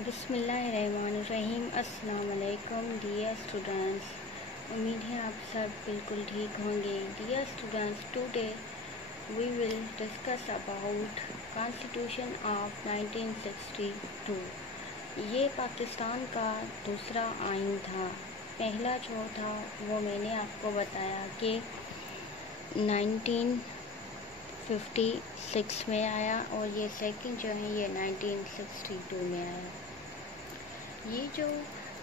بسم اللہ الرحمن الرحیم۔ السلام علیکم ڈیئر اسٹوڈنٹس، امید ہے آپ سب بالکل ٹھیک ہوں گے۔ Dear students, today we will discuss about constitution of 1962۔ یہ پاکستان کا دوسرا آئین تھا۔ پہلا جو تھا وہ میں نے آپ کو بتایا کہ 1956 میں آیا، اور یہ سیکنڈ جو ہے یہ 1962 میں آیا۔ یہ جو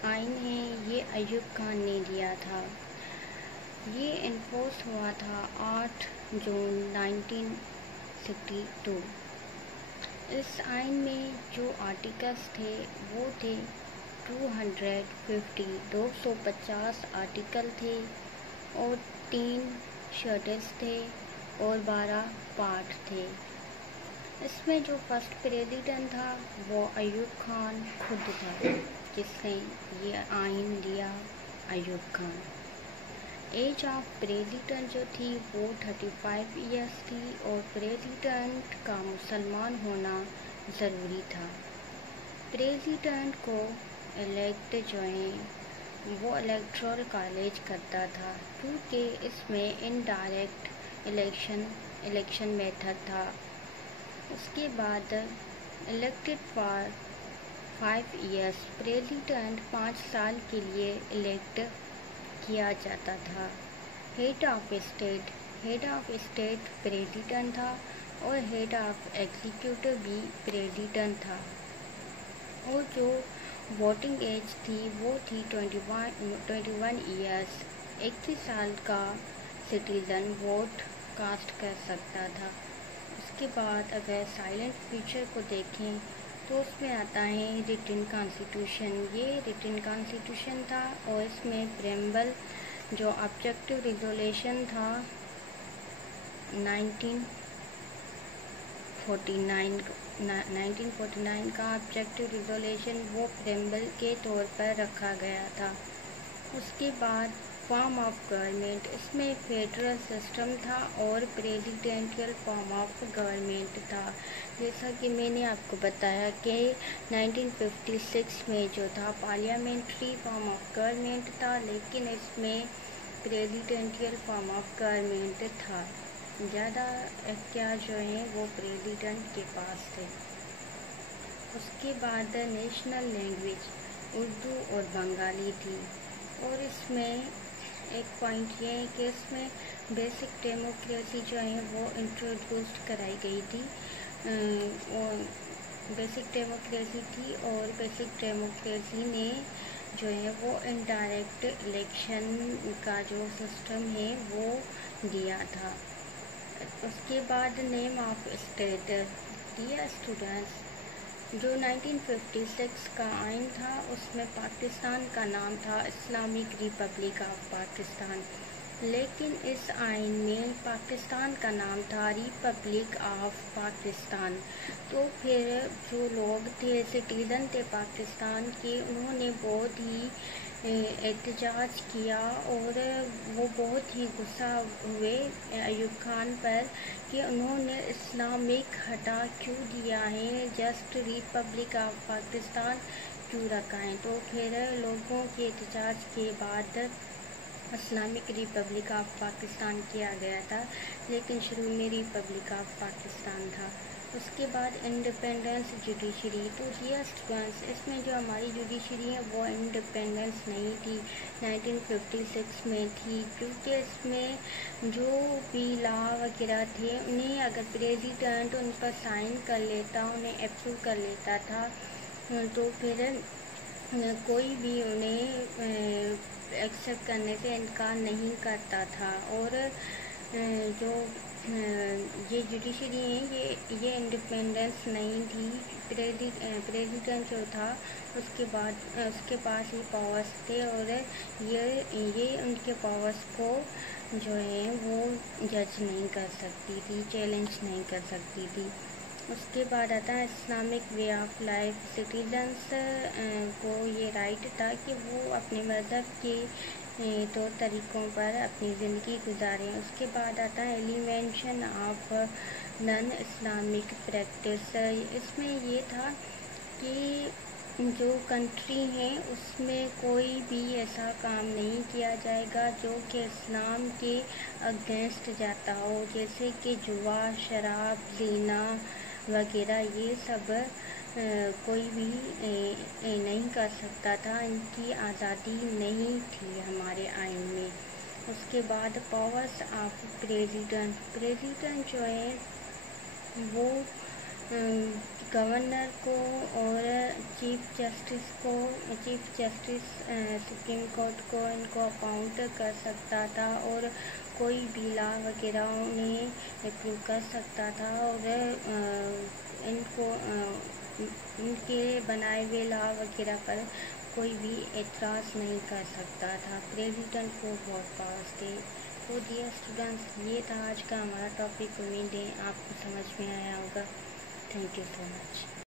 آئین ہے یہ ایوب خان نے دیا تھا۔ یہ انفورس ہوا تھا 8 جون 1962۔ اس آئین میں جو آرٹیکلس تھے وہ تھے 250 آرٹیکل تھے، اور 3 شیڈولز تھے اور 12 پارٹ تھے۔ اس میں جو فرسٹ پریزیڈنٹ تھا وہ ایوب خان خود تھا، جس نے یہ آئین دیا، Ayub Khan. Age of president جو تھی وہ 35 ایئرس تھی، اور پریزیڈنٹ کا مسلمان ہونا ضروری تھا۔ پریزیڈنٹ کو الیکٹ جو ہیں وہ الیکٹورل کالج کرتا تھا، کیونکہ اس میں انڈائریکٹ الیکشن میتھڈ تھا۔ اس کے بعد الیکٹڈ فار 5 ایئرس، پریزیڈنٹ 5 سال کے لیے الیکٹ کیا جاتا تھا۔ ہیڈ آف اسٹیٹ پریزیڈنٹ تھا، اور ہیڈ آف ایگزیکٹو بھی پریزیڈنٹ تھا۔ اور جو ووٹنگ ایج تھی وہ تھی 21 ایئرس۔ 21 سال کا سٹیزن ووٹ کاسٹ کر سکتا تھا۔ اس کے بعد اگر سائلنٹ فیچر کو دیکھیں تو اس میں آتا ہے ریٹن کانسٹیٹیوشن۔ یہ ریٹن کانسٹیٹیوشن تھا، اور اس میں پریمبل جو آبجیکٹو ریزولوشن تھا 1949 کا آبجیکٹو ریزولوشن وہ پریمبل کے طور پر رکھا گیا تھا۔ اس کے بعد فارم آف گورنمنٹ، اس میں فیڈرل سسٹم تھا اور پریزیڈنٹل فارم آف گورنمنٹ تھا۔ جیسا کہ میں نے آپ کو بتایا کہ 1956 میں جو تھا پارلیمنٹری فارم آف گورنمنٹ تھا، لیکن اس میں پریزیڈنٹل فارم آف گورنمنٹ تھا۔ زیادہ اختیار جو ہیں وہ پریزیڈنٹ کے پاس تھے۔ اس کے بعد نیشنل لینگویج اردو اور بنگالی تھی، اور اس میں ایک پوائنٹ یہ ہے کہ اس میں بیسک ڈیموکریسی جو ہے وہ انٹروڈیوسڈ کرائی گئی تھی، اور بیسک ڈیموکریسی تھی، اور بیسک ڈیموکریسی نے جو ہے وہ انڈائریکٹ الیکشن کا جو سسٹم ہے وہ دیا تھا۔ اس کے بعد name of state. Dear students, جو 1956 کا آئین تھا اس میں پاکستان کا نام تھا اسلامک ریپبلک آف پاکستان، لیکن اس آئین میں پاکستان کا نام تھا ریپبلک آف پاکستان۔ تو پھر جو لوگ تھے، سٹیزن تھے پاکستان کے، انہوں نے بہت ہی احتجاج کیا، اور وہ بہت ہی غصہ ہوئے ایوب خان پر کہ انہوں نے اسلامک ہٹا کیوں دیا ہے، جسٹ ریپبلک آف پاکستان کیوں رکھا ہے۔ تو پھر لوگوں کے احتجاج کے بعد اسلامک ریپبلک آف پاکستان کیا گیا تھا، لیکن شروع میں ریپبلک آف پاکستان تھا۔ اس کے بعد انڈیپینڈنس جوڈیشری۔ تو ڈیئر اسٹوڈنٹس، اس میں جو ہماری جوڈیشری ہے وہ انڈیپینڈنس نہیں تھی، 1956 میں تھی، کیونکہ اس میں جو بھی لا وغیرہ تھے انہیں اگر پریزیڈنٹ ان پر سائن کر لیتا، انہیں اپروو کر لیتا تھا، تو پھر کوئی بھی انہیں ایکسیپٹ کرنے سے انکار نہیں کرتا تھا۔ اور جو یہ جوڈیشری ہے یہ انڈیپینڈنس نہیں تھی۔ پریزیڈنٹ جو تھا اس کے پاس ہی پاورس تھے، اور یہ ان کے پاورس کو جو ہے وہ جج نہیں کر سکتی تھی، چیلنج نہیں کر سکتی تھی۔ اس کے بعد آتا ہے Islamic way of life. Citizens کو یہ رائٹ تھا کہ وہ اپنے مذہب کے طور طریقوں پر اپنی زندگی گزاریں۔ اس کے بعد آتا ہے elimination of non Islamic practice. اس میں یہ تھا کہ جو کنٹری ہیں اس میں کوئی بھی ایسا کام نہیں کیا جائے گا جو کہ اسلام کے اگینسٹ جاتا ہو، جیسے کہ جوا، شراب، زنا وغیرہ، یہ سب کوئی بھی نہیں کر سکتا تھا، ان کی آزادی نہیں تھی ہمارے آئین میں۔ اس کے بعد پاورس آف پریزیڈنٹ جو ہے وہ گورنر کو اور چیف جسٹس سپریم کورٹ کو ان کو اپاؤنٹ کر سکتا تھا، اور کوئی بھی لا وغیرہ انہیں اپروو کر سکتا تھا، اور ان کو ان کے بنائے ہوئے لا وغیرہ پر کوئی بھی اعتراض نہیں کر سکتا تھا۔ پریزیڈنٹ کو بہت پاورز تھے۔ تو ڈیئر اسٹوڈنٹس، یہ تھا آج کا ہمارا ٹاپک۔ امید ہے آپ کو سمجھ میں آیا ہوگا۔ Thank you so much.